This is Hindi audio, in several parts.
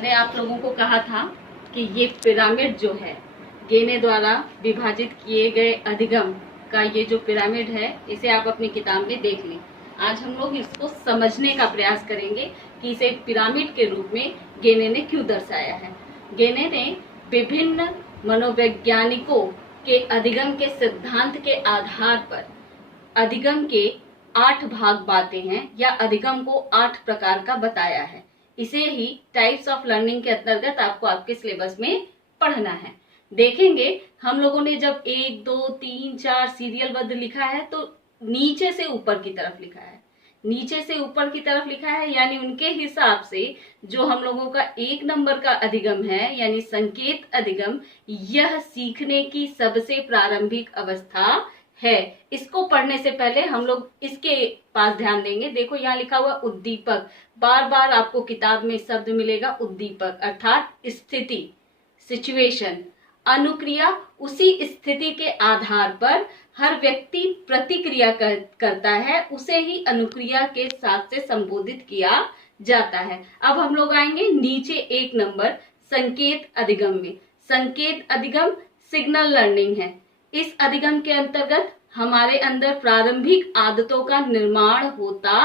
मैंने आप लोगों को कहा था कि ये पिरामिड जो है, गेने द्वारा विभाजित किए गए अधिगम का ये जो पिरामिड है, इसे आप अपनी किताब में देख लें। आज हम लोग इसको समझने का प्रयास करेंगे कि इसे पिरामिड के रूप में गेने ने क्यों दर्शाया है। गेने ने विभिन्न मनोवैज्ञानिकों के अधिगम के सिद्धांत के आधार पर अधिगम के 8 भाग बांटे हैं या अधिगम को 8 प्रकार का बताया है। इसे ही टाइप्स ऑफ लर्निंग के अंतर्गत आपको आपके सिलेबस में पढ़ना है। देखेंगे हम लोगों ने जब 1 2 3 4 सीरियलबद्ध लिखा है तो नीचे से ऊपर की तरफ लिखा है, नीचे से ऊपर की तरफ लिखा है, यानी उनके हिसाब से जो हम लोगों का 1 नंबर का अधिगम है यानी संकेत अधिगम, यह सीखने की सबसे प्रारंभिक अवस्था है। इसको पढ़ने से पहले हम लोग इसके पास ध्यान देंगे। देखो यहाँ लिखा हुआ उद्दीपक, बार बार आपको किताब में शब्द मिलेगा उद्दीपक, अर्थात स्थिति, सिचुएशन। अनुक्रिया, उसी स्थिति के आधार पर हर व्यक्ति प्रतिक्रिया करता है, उसे ही अनुक्रिया के साथ से संबोधित किया जाता है। अब हम लोग आएंगे नीचे 1 नंबर संकेत अधिगम में। संकेत अधिगम सिग्नल लर्निंग है। इस अधिगम के अंतर्गत हमारे अंदर प्रारंभिक आदतों का निर्माण होता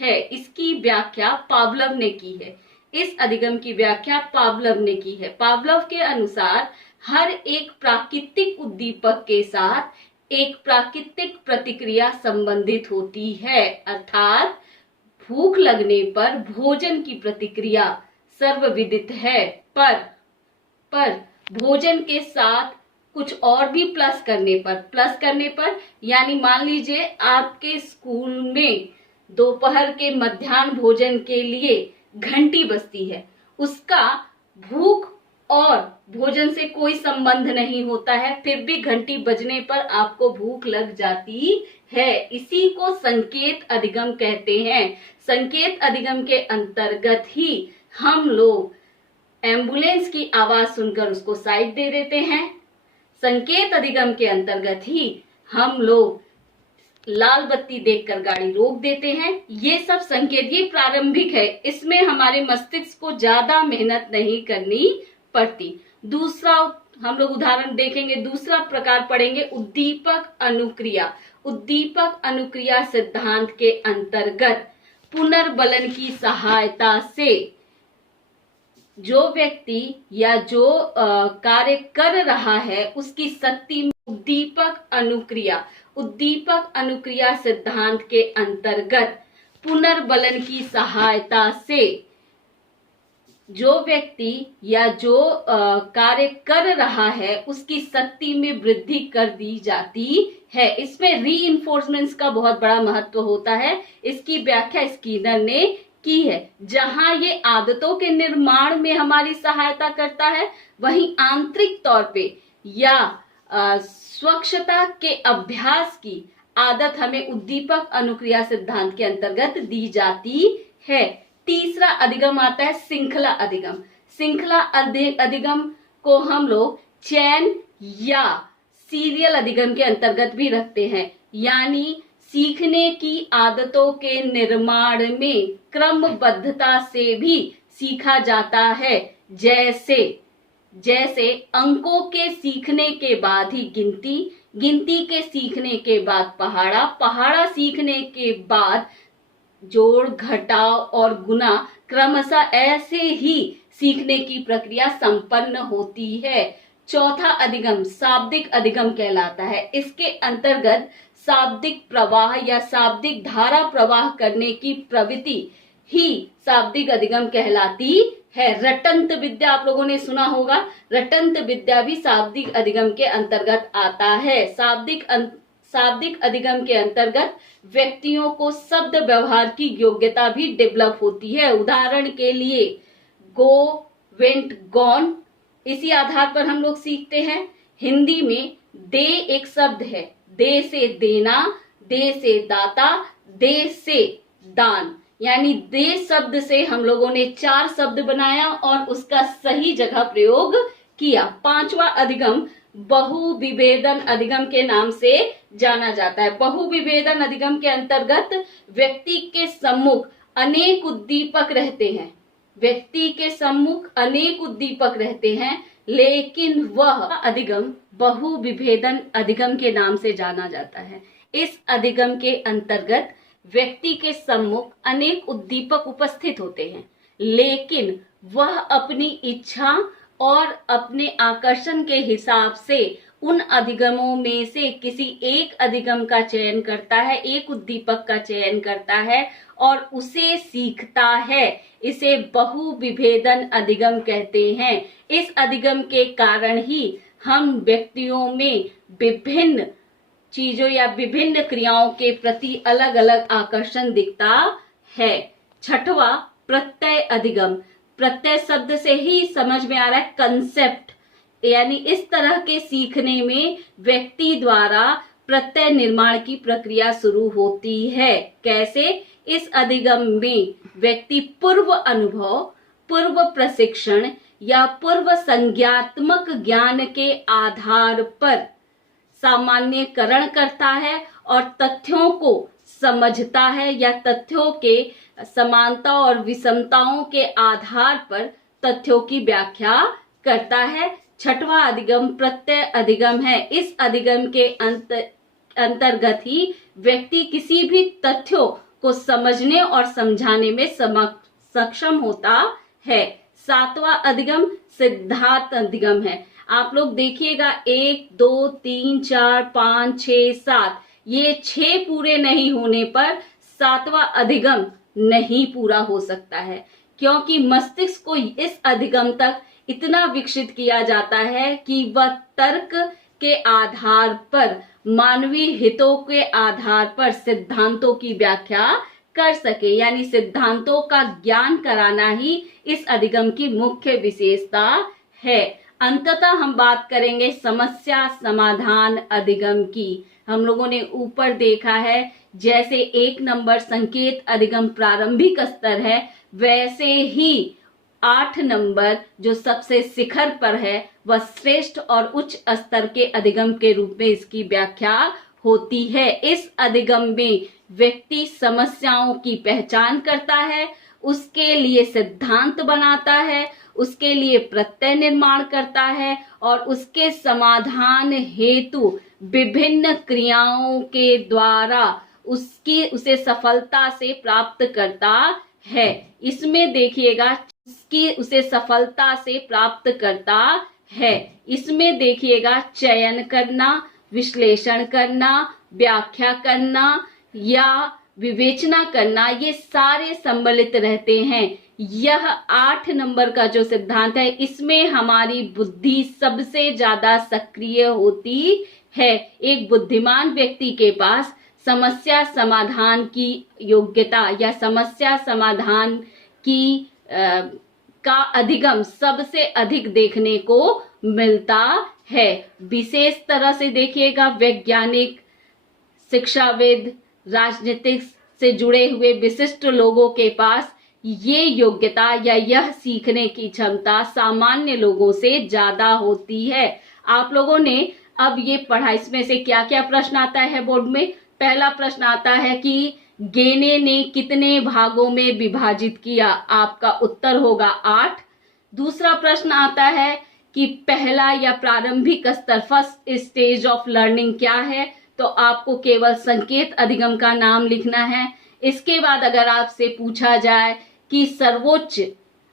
है। इसकी व्याख्या पावलोव ने की है। इस अधिगम की व्याख्या पावलोव ने की है। पावलोव के अनुसार हर एक प्राकृतिक उद्दीपक के साथ एक प्राकृतिक प्रतिक्रिया संबंधित होती है, अर्थात भूख लगने पर भोजन की प्रतिक्रिया सर्वविदित है, पर भोजन के साथ कुछ और भी प्लस करने पर यानी मान लीजिए आपके स्कूल में दोपहर के मध्याह्न भोजन के लिए घंटी बजती है, उसका भूख और भोजन से कोई संबंध नहीं होता है, फिर भी घंटी बजने पर आपको भूख लग जाती है। इसी को संकेत अधिगम कहते हैं। संकेत अधिगम के अंतर्गत ही हम लोग एम्बुलेंस की आवाज सुनकर उसको साइड दे देते हैं। संकेत अधिगम के अंतर्गत ही हम लोग लाल बत्ती देखकर गाड़ी रोक देते हैं। ये सब संकेत, ये प्रारंभिक है, इसमें हमारे मस्तिष्क को ज्यादा मेहनत नहीं करनी पड़ती। दूसरा हम लोग उदाहरण देखेंगे, दूसरा प्रकार पढ़ेंगे उद्दीपक अनुक्रिया। उद्दीपक अनुक्रिया सिद्धांत के अंतर्गत पुनर्बलन की सहायता से जो व्यक्ति या जो कार्य कर रहा है उसकी शक्ति में उद्दीपक अनुक्रिया सिद्धांत के अंतर्गत पुनर्बलन की सहायता से जो व्यक्ति या जो कार्य कर रहा है उसकी शक्ति में वृद्धि कर दी जाती है। इसमें रीइंफोर्समेंट्स का बहुत बड़ा महत्व होता है। इसकी व्याख्या स्किनर ने की है। जहां ये आदतों के निर्माण में हमारी सहायता करता है, वहीं आंतरिक तौर पे या स्वच्छता के अभ्यास की आदत हमें उद्दीपक अनुक्रिया सिद्धांत के अंतर्गत दी जाती है। तीसरा अधिगम आता है श्रृंखला अधिगम। श्रृंखला अधिगम को हम लोग चैन या सीरियल अधिगम के अंतर्गत भी रखते हैं, यानी सीखने की आदतों के निर्माण में क्रमबद्धता से भी सीखा जाता है। जैसे अंकों के सीखने के बाद ही गिनती के सीखने के बाद पहाड़ा सीखने के बाद जोड़, घटाव और गुना, क्रमशः ऐसे ही सीखने की प्रक्रिया संपन्न होती है। चौथा अधिगम शाब्दिक अधिगम कहलाता है। इसके अंतर्गत शाब्दिक प्रवाह या शाब्दिक धारा प्रवाह करने की प्रवृत्ति ही शाब्दिक अधिगम कहलाती है। रटंत विद्या आप लोगों ने सुना होगा, रटंत विद्या भी शाब्दिक अधिगम के अंतर्गत आता है। शाब्दिक अधिगम के अंतर्गत व्यक्तियों को शब्द व्यवहार की योग्यता भी डेवलप होती है। उदाहरण के लिए गो, वेंट, गॉन, इसी आधार पर हम लोग सीखते हैं। हिंदी में दे एक शब्द है, दे से देना, दे से दाता, दे से दान, यानी दे शब्द से हम लोगों ने 4 शब्द बनाया और उसका सही जगह प्रयोग किया। 5वां अधिगम बहुविभेदन अधिगम के नाम से जाना जाता है। बहुविभेदन अधिगम के अंतर्गत व्यक्ति के सम्मुख अनेक उद्दीपक रहते हैं। व्यक्ति के सम्मुख अनेक उद्दीपक रहते हैं, लेकिन वह अधिगम बहुविभेदन अधिगम के नाम से जाना जाता है। इस अधिगम के अंतर्गत व्यक्ति के सम्मुख अनेक उद्दीपक उपस्थित होते हैं, लेकिन वह अपनी इच्छा और अपने आकर्षण के हिसाब से उन अधिगमों में से किसी एक अधिगम का चयन करता है, एक उद्दीपक का चयन करता है और उसे सीखता है। इसे बहुविभेदन अधिगम कहते हैं। इस अधिगम के कारण ही हम व्यक्तियों में विभिन्न चीजों या विभिन्न क्रियाओं के प्रति अलग अलग आकर्षण दिखता है। छठवां, प्रत्यय अधिगम। प्रत्यय शब्द से ही समझ में आ रहा है कंसेप्ट, यानी इस तरह के सीखने में व्यक्ति द्वारा प्रत्यय निर्माण की प्रक्रिया शुरू होती है। कैसे? इस अधिगम में व्यक्ति पूर्व अनुभव, पूर्व प्रशिक्षण या पूर्व संज्ञात्मक ज्ञान के आधार पर सामान्यकरण करता है और तथ्यों को समझता है या तथ्यों के समानता और विषमताओं के आधार पर तथ्यों की व्याख्या करता है। छठवां अधिगम प्रत्यय अधिगम है। इस अधिगम के अंतर्गत ही व्यक्ति किसी भी तथ्यों को समझने और समझाने में सक्षम होता है। सातवां अधिगम सिद्धांत अधिगम है। आप लोग देखिएगा 1, 2, 3, 4, 5, 6, 7 ये 6 पूरे नहीं होने पर सातवां अधिगम नहीं पूरा हो सकता है, क्योंकि मस्तिष्क को इस अधिगम तक इतना विकसित किया जाता है कि वह तर्क के आधार पर, मानवीय हितों के आधार पर सिद्धांतों की व्याख्या कर सके। यानी सिद्धांतों का ज्ञान कराना ही इस अधिगम की मुख्य विशेषता है। अंततः हम बात करेंगे समस्या समाधान अधिगम की। हम लोगों ने ऊपर देखा है जैसे 1 नंबर संकेत अधिगम प्रारंभिक स्तर है, वैसे ही 8 नंबर जो सबसे शिखर पर है वह श्रेष्ठ और उच्च स्तर के अधिगम के रूप में इसकी व्याख्या होती है। इस अधिगम में व्यक्ति समस्याओं की पहचान करता है, उसके लिए सिद्धांत बनाता है, उसके लिए प्रत्यय निर्माण करता है और उसके समाधान हेतु विभिन्न क्रियाओं के द्वारा उसे सफलता से प्राप्त करता है। इसमें देखिएगा उसे सफलता से प्राप्त करता है। इसमें देखिएगा चयन करना, विश्लेषण करना, व्याख्या करना या विवेचना करना, ये सारे सम्मिलित रहते हैं। यह 8 नंबर का जो सिद्धांत है, इसमें हमारी बुद्धि सबसे ज्यादा सक्रिय होती है। एक बुद्धिमान व्यक्ति के पास समस्या समाधान की योग्यता या समस्या समाधान की का अधिगम सबसे अधिक देखने को मिलता है। विशेष तरह से देखिएगा वैज्ञानिक, शिक्षाविद, राजनीतिक से जुड़े हुए विशिष्ट लोगों के पास ये योग्यता या यह सीखने की क्षमता सामान्य लोगों से ज्यादा होती है। आप लोगों ने अब ये पढ़ा, इसमें से क्या क्या प्रश्न आता है बोर्ड में? पहला प्रश्न आता है कि गेने ने कितने भागों में विभाजित किया? आपका उत्तर होगा 8। दूसरा प्रश्न आता है कि पहला या प्रारंभिक स्तर, फर्स्ट स्टेज ऑफ लर्निंग क्या है? तो आपको केवल संकेत अधिगम का नाम लिखना है। इसके बाद अगर आपसे पूछा जाए कि सर्वोच्च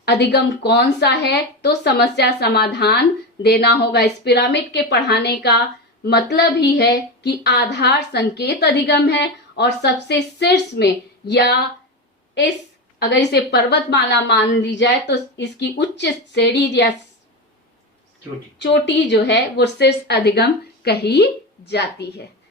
अधिगम कौन सा है, तो समस्या समाधान देना होगा। इस पिरामिड के पढ़ाने का मतलब ही है कि आधार संकेत अधिगम है और सबसे शीर्ष में या अगर इसे पर्वतमाला मान ली जाए तो इसकी उच्च श्रेणी या चोटी जो है वो शीर्ष अधिगम कही जाती है।